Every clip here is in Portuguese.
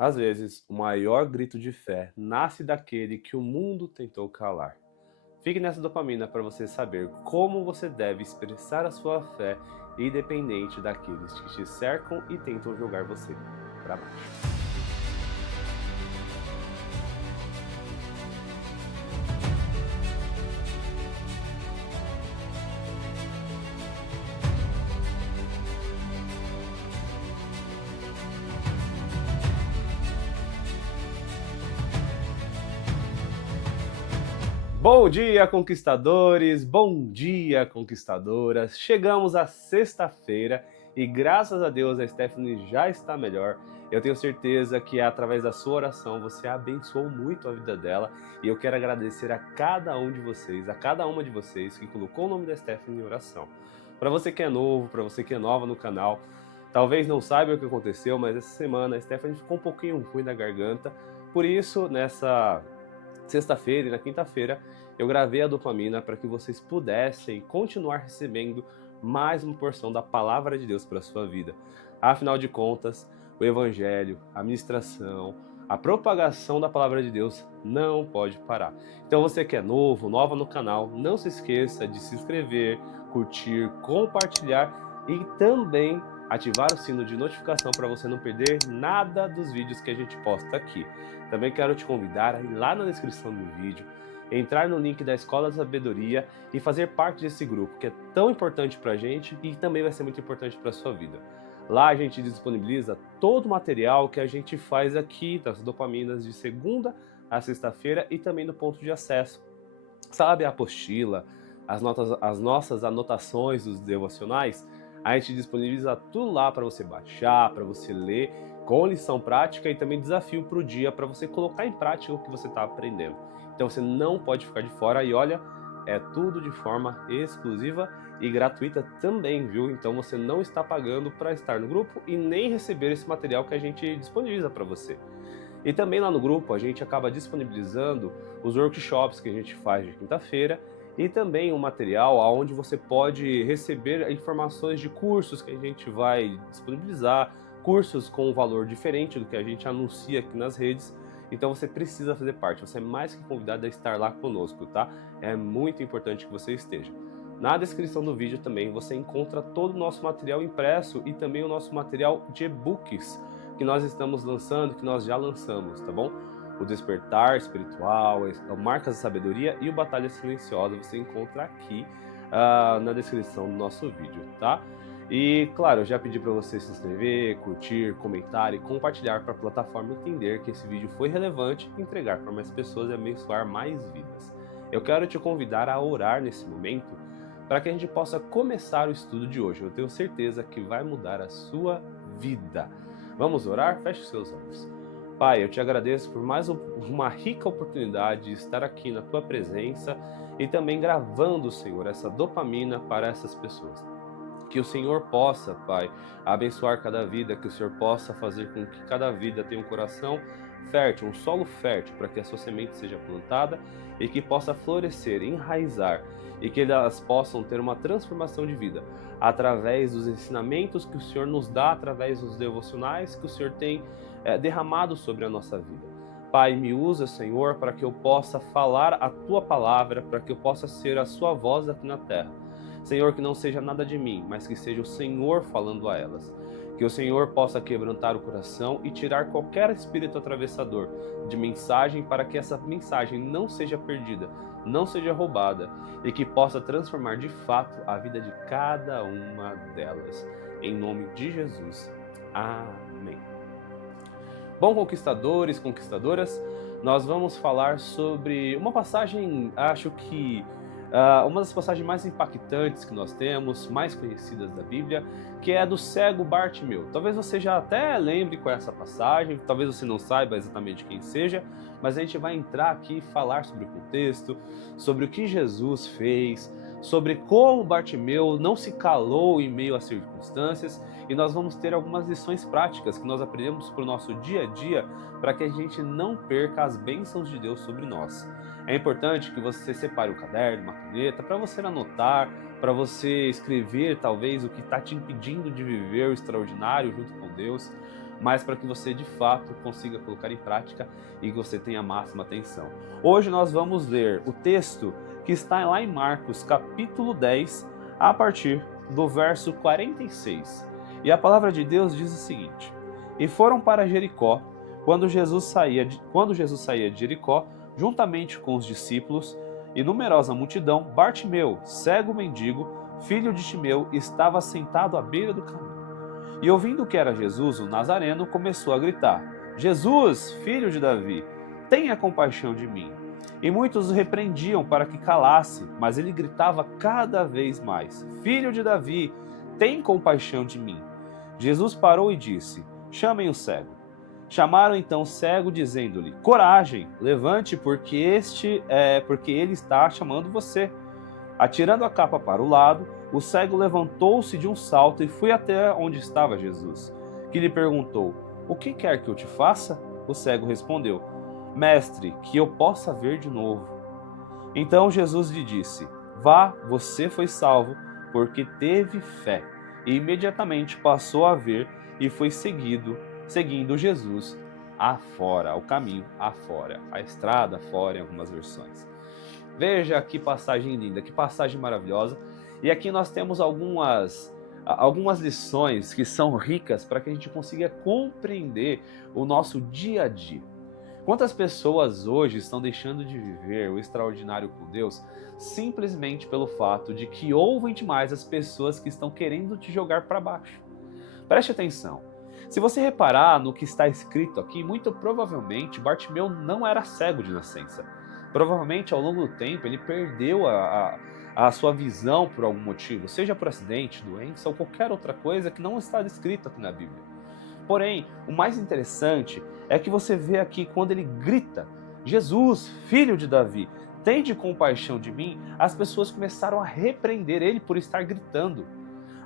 Às vezes, o maior grito de fé nasce daquele que o mundo tentou calar. Fique nessa dopamina para você saber como você deve expressar a sua fé, independente daqueles que te cercam e tentam jogar você para baixo. Bom dia, conquistadores! Bom dia, conquistadoras! Chegamos à sexta-feira e graças a Deus a Stephanie já está melhor. Eu tenho certeza que através da sua oração você abençoou muito a vida dela e eu quero agradecer a cada um de vocês, a cada uma de vocês que colocou o nome da Stephanie em oração. Para você que é novo, para você que é nova no canal, talvez não saiba o que aconteceu, mas essa semana a Stephanie ficou um pouquinho ruim da garganta, por isso nessa sexta-feira e na quinta-feira eu gravei a dopamina para que vocês pudessem continuar recebendo mais uma porção da palavra de Deus para a sua vida. Afinal de contas, o evangelho, a ministração, a propagação da palavra de Deus não pode parar. Então você que é novo, nova no canal, não se esqueça de se inscrever, curtir, compartilhar e também ativar o sino de notificação para você não perder nada dos vídeos que a gente posta aqui. Também quero te convidar a ir lá na descrição do vídeo, entrar no link da Escola da Sabedoria e fazer parte desse grupo que é tão importante para a gente e também vai ser muito importante para a sua vida. Lá a gente disponibiliza todo o material que a gente faz aqui, das dopaminas de segunda a sexta-feira e também no ponto de acesso. Sabe a apostila, as nossas anotações dos devocionais? A gente disponibiliza tudo lá para você baixar, para você ler, com lição prática e também desafio para o dia, para você colocar em prática o que você está aprendendo. Então você não pode ficar de fora e olha, é tudo de forma exclusiva e gratuita também, viu? Então você não está pagando para estar no grupo e nem receber esse material que a gente disponibiliza para você. E também lá no grupo a gente acaba disponibilizando os workshops que a gente faz de quinta-feira e também um material onde você pode receber informações de cursos que a gente vai disponibilizar, cursos com um valor diferente do que a gente anuncia aqui nas redes. Então você precisa fazer parte, você é mais que convidado a estar lá conosco, tá? É muito importante que você esteja. Na descrição do vídeo também você encontra todo o nosso material impresso e também o nosso material de e-books que nós estamos lançando, que nós já lançamos, tá bom? O Despertar Espiritual, o Marcas da Sabedoria e o Batalha Silenciosa você encontra aqui na descrição do nosso vídeo, tá? E, claro, eu já pedi para você se inscrever, curtir, comentar e compartilhar para a plataforma entender que esse vídeo foi relevante, entregar para mais pessoas e abençoar mais vidas. Eu quero te convidar a orar nesse momento para que a gente possa começar o estudo de hoje. Eu tenho certeza que vai mudar a sua vida. Vamos orar? Feche os seus olhos. Pai, eu te agradeço por mais uma rica oportunidade de estar aqui na tua presença e também gravando, Senhor, essa dopamina para essas pessoas. Que o Senhor possa, Pai, abençoar cada vida, que o Senhor possa fazer com que cada vida tenha um coração fértil, um solo fértil, para que a sua semente seja plantada e que possa florescer, enraizar, e que elas possam ter uma transformação de vida através dos ensinamentos que o Senhor nos dá, através dos devocionais que o Senhor tem derramado sobre a nossa vida. Pai, me usa, Senhor, para que eu possa falar a tua palavra, para que eu possa ser a sua voz aqui na terra. Senhor, que não seja nada de mim, mas que seja o Senhor falando a elas. Que o Senhor possa quebrantar o coração e tirar qualquer espírito atravessador de mensagem para que essa mensagem não seja perdida, não seja roubada e que possa transformar de fato a vida de cada uma delas. Em nome de Jesus. Amém. Bom, conquistadores, conquistadoras, nós vamos falar sobre uma passagem, acho que uma das passagens mais impactantes que nós temos, mais conhecidas da Bíblia, que é a do cego Bartimeu. Talvez você já até lembre qual é essa passagem, talvez você não saiba exatamente quem seja, mas a gente vai entrar aqui e falar sobre o contexto, sobre o que Jesus fez, sobre como Bartimeu não se calou em meio às circunstâncias, e nós vamos ter algumas lições práticas que nós aprendemos para o nosso dia a dia, para que a gente não perca as bênçãos de Deus sobre nós. É importante que você separe um caderno, uma caneta, para você anotar, para você escrever talvez o que está te impedindo de viver o extraordinário junto com Deus. mas para que você de fato consiga colocar em prática e que você tenha a máxima atenção. Hoje nós vamos ler o texto que está lá em Marcos, capítulo 10, a partir do verso 46. E a palavra de Deus diz o seguinte: E foram para Jericó. Quando Jesus saía de Jericó, juntamente com os discípulos e numerosa multidão, Bartimeu, cego mendigo, filho de Timeu, estava sentado à beira do caminho. E ouvindo que era Jesus, o Nazareno, começou a gritar: Jesus, filho de Davi, tenha compaixão de mim. E muitos o repreendiam para que calasse, mas ele gritava cada vez mais: Filho de Davi, tem compaixão de mim. Jesus parou e disse: Chamem o cego. Chamaram então o cego, dizendo-lhe: Coragem, levante, porque ele está chamando você. Atirando a capa para o lado, o cego levantou-se de um salto e foi até onde estava Jesus, que lhe perguntou: O que quer que eu te faça? O cego respondeu: Mestre, que eu possa ver de novo. Então Jesus lhe disse: Vá, você foi salvo, porque teve fé. E imediatamente passou a ver e foi seguindo Jesus afora, o caminho afora, a estrada afora em algumas versões. Veja que passagem linda, que passagem maravilhosa. E aqui nós temos algumas lições que são ricas para que a gente consiga compreender o nosso dia a dia. Quantas pessoas hoje estão deixando de viver o extraordinário com Deus simplesmente pelo fato de que ouvem demais as pessoas que estão querendo te jogar para baixo? Preste atenção. Se você reparar no que está escrito aqui, muito provavelmente Bartimeu não era cego de nascença. Provavelmente ao longo do tempo ele perdeu a sua visão por algum motivo, seja por acidente, doença ou qualquer outra coisa que não está descrito aqui na Bíblia. Porém, o mais interessante é que você vê aqui quando ele grita: Jesus, filho de Davi, tende compaixão de mim, as pessoas começaram a repreender ele por estar gritando.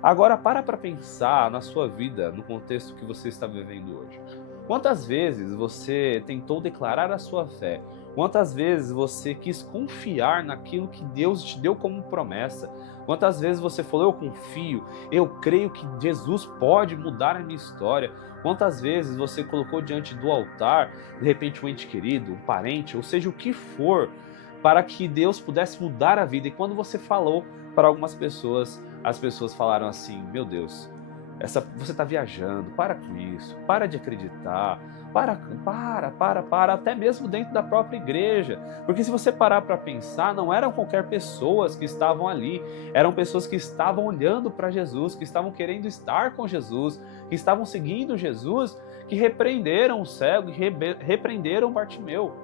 Agora para pensar na sua vida, no contexto que você está vivendo hoje. Quantas vezes você tentou declarar a sua fé? Quantas vezes você quis confiar naquilo que Deus te deu como promessa? Quantas vezes você falou: eu confio, eu creio que Jesus pode mudar a minha história? Quantas vezes você colocou diante do altar, de repente um ente querido, um parente, ou seja, o que for, para que Deus pudesse mudar a vida? E quando você falou para algumas pessoas, as pessoas falaram assim: meu Deus, você está viajando, para com isso, para de acreditar, para, até mesmo dentro da própria igreja. Porque se você parar para pensar, não eram qualquer pessoas que estavam ali, eram pessoas que estavam olhando para Jesus, que estavam querendo estar com Jesus, que estavam seguindo Jesus, que repreenderam o cego, que repreenderam Bartimeu.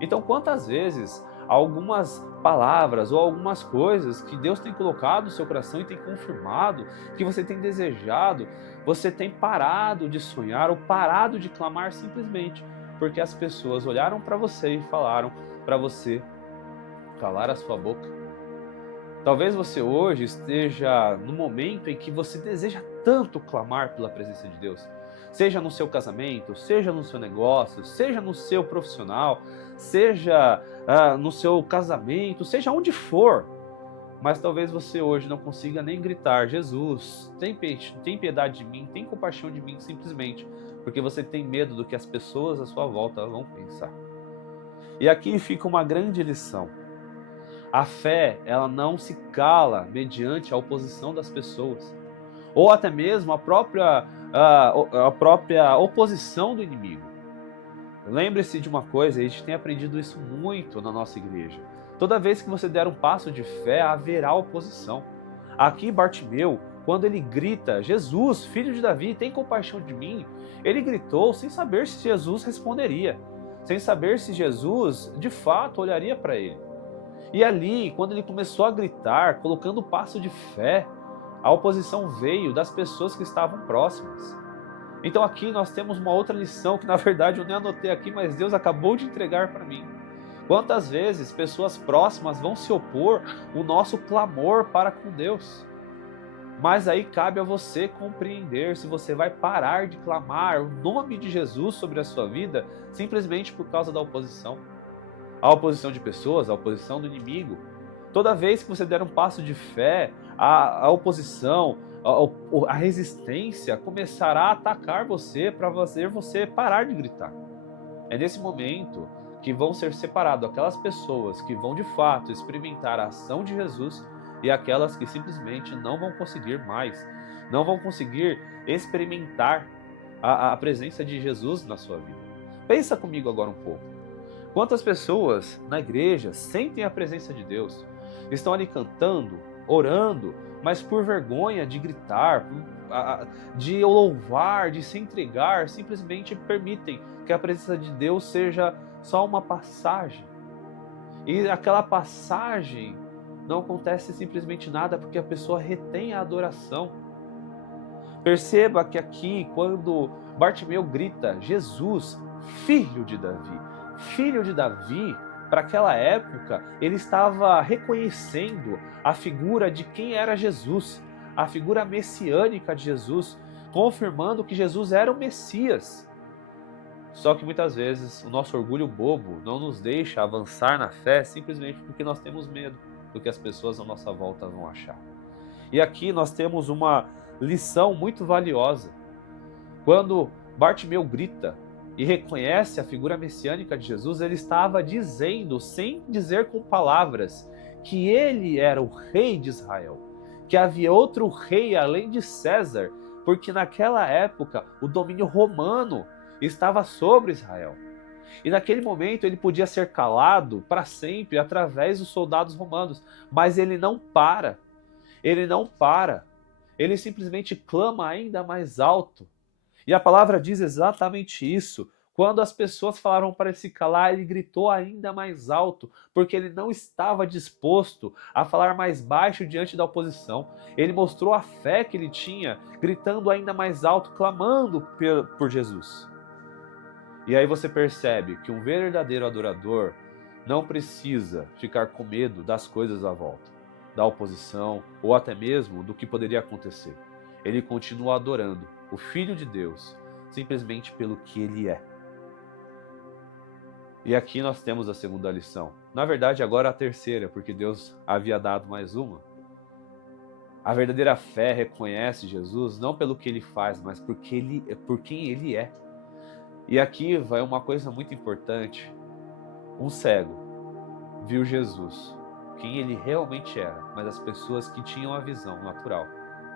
Então, quantas vezes algumas palavras ou algumas coisas que Deus tem colocado no seu coração e tem confirmado, que você tem desejado, você tem parado de sonhar ou parado de clamar simplesmente porque as pessoas olharam para você e falaram para você calar a sua boca? Talvez você hoje esteja no momento em que você deseja tanto clamar pela presença de Deus, seja no seu casamento, seja no seu negócio, seja no seu profissional, seja no seu casamento, seja onde for, mas talvez você hoje não consiga nem gritar: Jesus, tem piedade de mim, tem compaixão de mim, simplesmente porque você tem medo do que as pessoas à sua volta vão pensar. E aqui fica uma grande lição. A fé, ela não se cala mediante a oposição das pessoas, ou até mesmo a própria oposição do inimigo. Lembre-se de uma coisa, a gente tem aprendido isso muito na nossa igreja. Toda vez que você der um passo de fé, haverá oposição. Aqui Bartimeu, quando ele grita: Jesus, filho de Davi, tem compaixão de mim, ele gritou sem saber se Jesus responderia, sem saber se Jesus de fato olharia para ele. E ali, quando ele começou a gritar, colocando o passo de fé, a oposição veio das pessoas que estavam próximas. Então aqui nós temos uma outra lição que na verdade eu nem anotei aqui, mas Deus acabou de entregar para mim. Quantas vezes pessoas próximas vão se opor ao nosso clamor para com Deus? Mas aí cabe a você compreender se você vai parar de clamar o nome de Jesus sobre a sua vida simplesmente por causa da oposição. A oposição de pessoas, a oposição do inimigo. Toda vez que você der um passo de fé, a oposição, a resistência começará a atacar você para fazer você parar de gritar. É nesse momento que vão ser separados aquelas pessoas que vão de fato experimentar a ação de Jesus e aquelas que simplesmente não vão conseguir mais, não vão conseguir experimentar a presença de Jesus na sua vida. Pensa comigo agora um pouco. Quantas pessoas na igreja sentem a presença de Deus, estão ali cantando, orando, mas por vergonha de gritar, de louvar, de se entregar, simplesmente permitem que a presença de Deus seja só uma passagem. E aquela passagem não acontece simplesmente nada porque a pessoa retém a adoração. Perceba que aqui, quando Bartimeu grita, Jesus, filho de Davi, para aquela época, ele estava reconhecendo a figura de quem era Jesus, a figura messiânica de Jesus, confirmando que Jesus era o Messias. Só que muitas vezes o nosso orgulho bobo não nos deixa avançar na fé simplesmente porque nós temos medo do que as pessoas à nossa volta vão achar. E aqui nós temos uma lição muito valiosa. Quando Bartimeu grita e reconhece a figura messiânica de Jesus, ele estava dizendo, sem dizer com palavras, que ele era o rei de Israel, que havia outro rei além de César, porque naquela época o domínio romano estava sobre Israel. E naquele momento ele podia ser calado para sempre através dos soldados romanos, mas ele não para, ele simplesmente clama ainda mais alto. E a palavra diz exatamente isso. Quando as pessoas falaram para ele se calar, ele gritou ainda mais alto, porque ele não estava disposto a falar mais baixo diante da oposição. Ele mostrou a fé que ele tinha, gritando ainda mais alto, clamando por Jesus. E aí você percebe que um verdadeiro adorador não precisa ficar com medo das coisas à volta, da oposição ou até mesmo do que poderia acontecer. Ele continua adorando o Filho de Deus, simplesmente pelo que ele é. E aqui nós temos a segunda lição. Na verdade, agora a terceira, porque Deus havia dado mais uma. A verdadeira fé reconhece Jesus não pelo que ele faz, mas por quem ele é. E aqui vai uma coisa muito importante. Um cego viu Jesus, quem ele realmente era, mas as pessoas que tinham a visão natural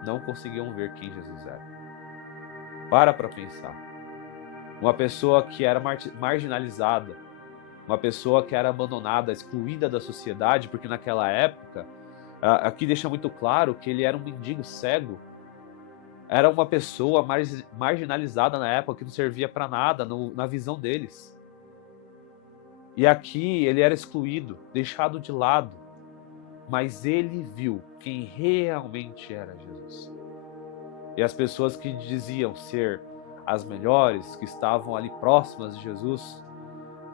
não conseguiam ver quem Jesus era. Para pensar. Uma pessoa que era marginalizada, uma pessoa que era abandonada, excluída da sociedade, porque naquela época, aqui deixa muito claro que ele era um mendigo cego, era uma pessoa marginalizada na época, que não servia para nada na visão deles. E aqui ele era excluído, deixado de lado, mas ele viu quem realmente era Jesus. E as pessoas que diziam ser as melhores, que estavam ali próximas de Jesus,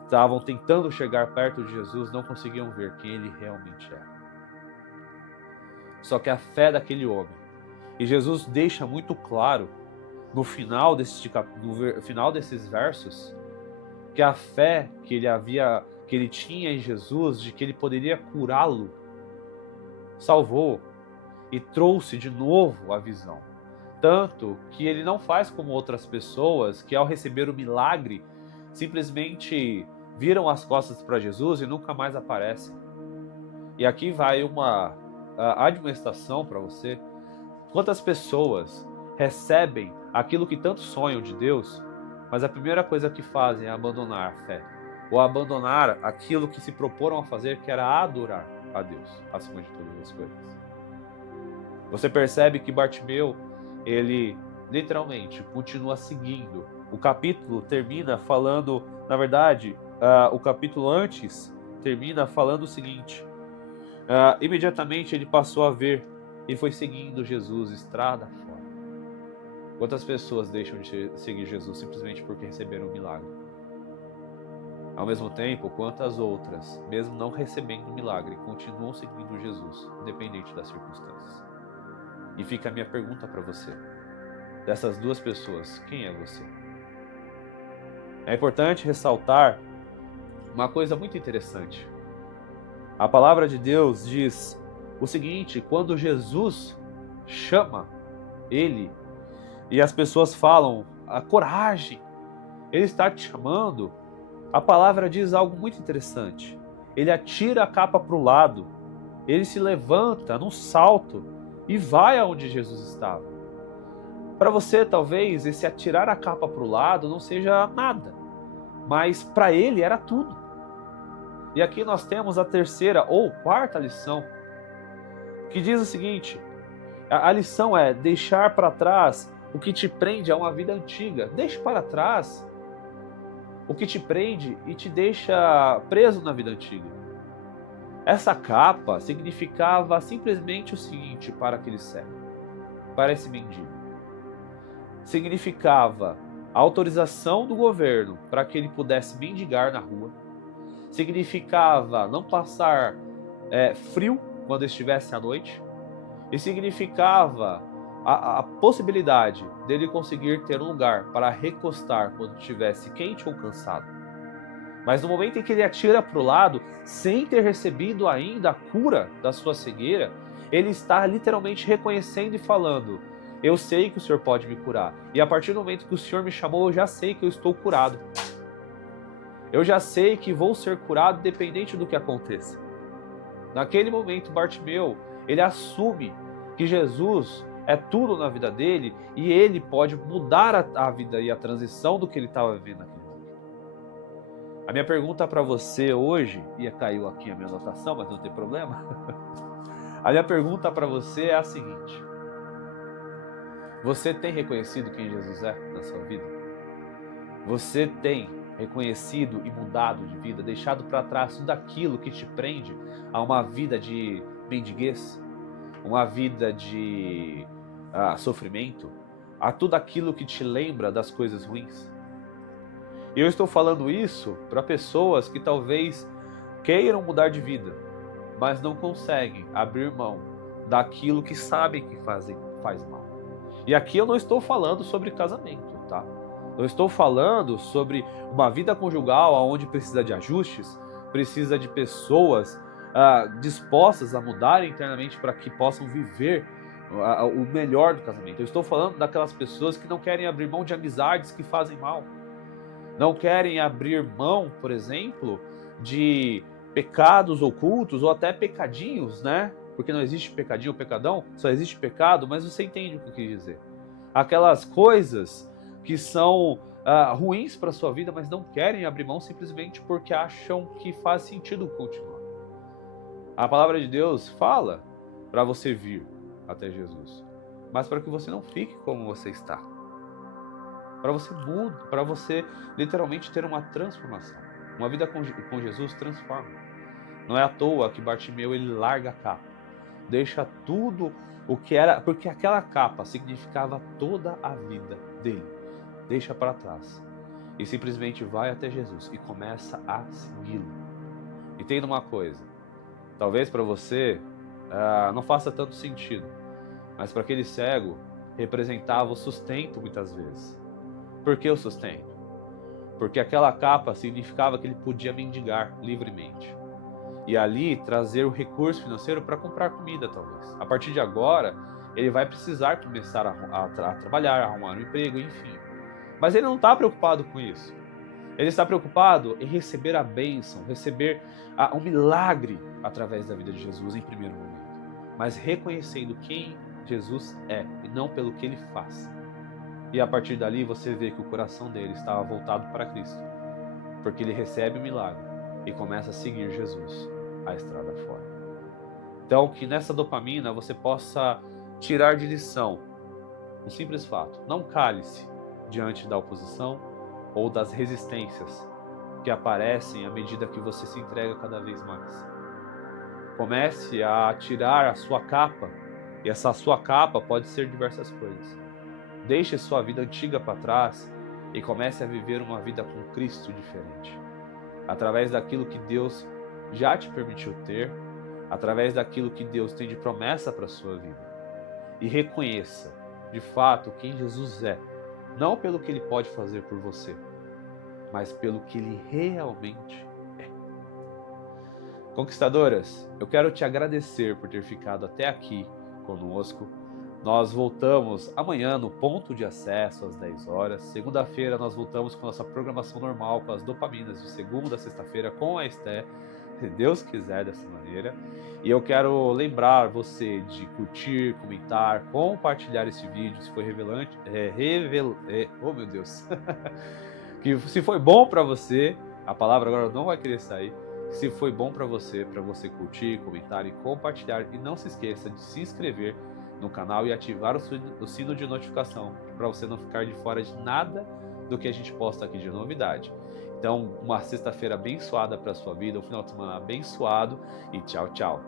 estavam tentando chegar perto de Jesus, não conseguiam ver quem ele realmente era. Só que a fé daquele homem, e Jesus deixa muito claro no final desses versos, que a fé que ele tinha em Jesus, de que ele poderia curá-lo, salvou e trouxe de novo a visão. Tanto que ele não faz como outras pessoas que, ao receber o milagre, simplesmente viram as costas para Jesus e nunca mais aparecem. E aqui vai uma admoestação para você. Quantas pessoas recebem aquilo que tanto sonham de Deus, mas a primeira coisa que fazem é abandonar a fé, ou abandonar aquilo que se proporam a fazer, que era adorar a Deus, acima de todas as coisas. Você percebe que Bartimeu, ele literalmente continua seguindo. O capítulo termina falando, na verdade, o capítulo antes termina falando o seguinte: imediatamente ele passou a ver e foi seguindo Jesus estrada fora. Quantas pessoas deixam de seguir Jesus simplesmente porque receberam um milagre? Ao mesmo tempo, quantas outras, mesmo não recebendo o milagre, continuam seguindo Jesus, independente das circunstâncias? E fica a minha pergunta para você. Dessas duas pessoas, quem é você? É importante ressaltar uma coisa muito interessante. A palavra de Deus diz o seguinte: quando Jesus chama ele e as pessoas falam, a coragem, ele está te chamando, a palavra diz algo muito interessante. Ele atira a capa para o lado, ele se levanta num salto e vai aonde Jesus estava. Para você, talvez, esse atirar a capa para o lado não seja nada, mas para ele era tudo. E aqui nós temos a terceira ou quarta lição, que diz o seguinte: a lição é deixar para trás o que te prende a uma vida antiga. Deixe para trás o que te prende e te deixa preso na vida antiga. Essa capa significava simplesmente o seguinte para aquele cego, para esse mendigo. Significava a autorização do governo para que ele pudesse mendigar na rua. Significava não passar frio quando estivesse à noite. E significava a possibilidade dele conseguir ter um lugar para recostar quando estivesse quente ou cansado. Mas no momento em que ele atira para o lado, sem ter recebido ainda a cura da sua cegueira, ele está literalmente reconhecendo e falando: eu sei que o Senhor pode me curar. E a partir do momento que o Senhor me chamou, eu já sei que eu estou curado. Eu já sei que vou ser curado independente do que aconteça. Naquele momento, Bartimeu, ele assume que Jesus é tudo na vida dele e ele pode mudar a vida e a transição do que ele estava vivendo naquele momento. A minha pergunta para você hoje, e caiu aqui a minha anotação, mas não tem problema. A minha pergunta para você é a seguinte: você tem reconhecido quem Jesus é na sua vida? Você tem reconhecido e mudado de vida, deixado para trás tudo aquilo que te prende a uma vida de mendiguez, uma vida de sofrimento, a tudo aquilo que te lembra das coisas ruins? E eu estou falando isso para pessoas que talvez queiram mudar de vida, mas não conseguem abrir mão daquilo que sabem que faz mal. E aqui eu não estou falando sobre casamento, tá? Eu estou falando sobre uma vida conjugal onde precisa de ajustes, precisa de pessoas dispostas a mudarem internamente para que possam viver o melhor do casamento. Eu estou falando daquelas pessoas que não querem abrir mão de amizades que fazem mal. Não querem abrir mão, por exemplo, de pecados ocultos ou até pecadinhos, né? Porque não existe pecadinho ou pecadão, só existe pecado, mas você entende o que eu quis dizer. Aquelas coisas que são ruins para a sua vida, mas não querem abrir mão simplesmente porque acham que faz sentido continuar. A palavra de Deus fala para você vir até Jesus, mas para que você não fique como você está. Para você mude, para você literalmente ter uma transformação. Uma vida com Jesus transforma. Não é à toa que Bartimeu ele larga a capa, deixa tudo o que era, porque aquela capa significava toda a vida dele. Deixa para trás e simplesmente vai até Jesus e começa a segui-lo. Entenda uma coisa, talvez para você não faça tanto sentido, mas para aquele cego representava o sustento muitas vezes. Por que o sustento? Porque aquela capa significava que ele podia mendigar livremente e ali trazer o recurso financeiro para comprar comida, talvez. A partir de agora, ele vai precisar começar a trabalhar, arrumar um emprego, enfim. Mas ele não está preocupado com isso. Ele está preocupado em receber a bênção, receber um milagre através da vida de Jesus em primeiro momento. Mas reconhecendo quem Jesus é e não pelo que ele faz. E a partir dali você vê que o coração dele estava voltado para Cristo. Porque ele recebe o milagre e começa a seguir Jesus a estrada fora. Então que nessa dopamina você possa tirar de lição um simples fato: não cale-se diante da oposição ou das resistências que aparecem à medida que você se entrega cada vez mais. Comece a tirar a sua capa, e essa sua capa pode ser diversas coisas. Deixe sua vida antiga para trás e comece a viver uma vida com Cristo diferente. Através daquilo que Deus já te permitiu ter, através daquilo que Deus tem de promessa para a sua vida. E reconheça, de fato, quem Jesus é. Não pelo que Ele pode fazer por você, mas pelo que Ele realmente é. Conquistadoras, eu quero te agradecer por ter ficado até aqui conosco, Nós voltamos amanhã no ponto de acesso às 10 horas. Segunda-feira nós voltamos com nossa programação normal, com as dopaminas de segunda a sexta-feira com a Esté, se Deus quiser dessa maneira. E eu quero lembrar você de curtir, comentar, compartilhar esse vídeo, se foi revelante, oh meu Deus, que se foi bom para você, a palavra agora não vai querer sair. Se foi bom para você curtir, comentar e compartilhar. E não se esqueça de se inscrever no canal e ativar o sino de notificação, para você não ficar de fora de nada do que a gente posta aqui de novidade. Então, uma sexta-feira abençoada para a sua vida, um final de semana abençoado e tchau, tchau.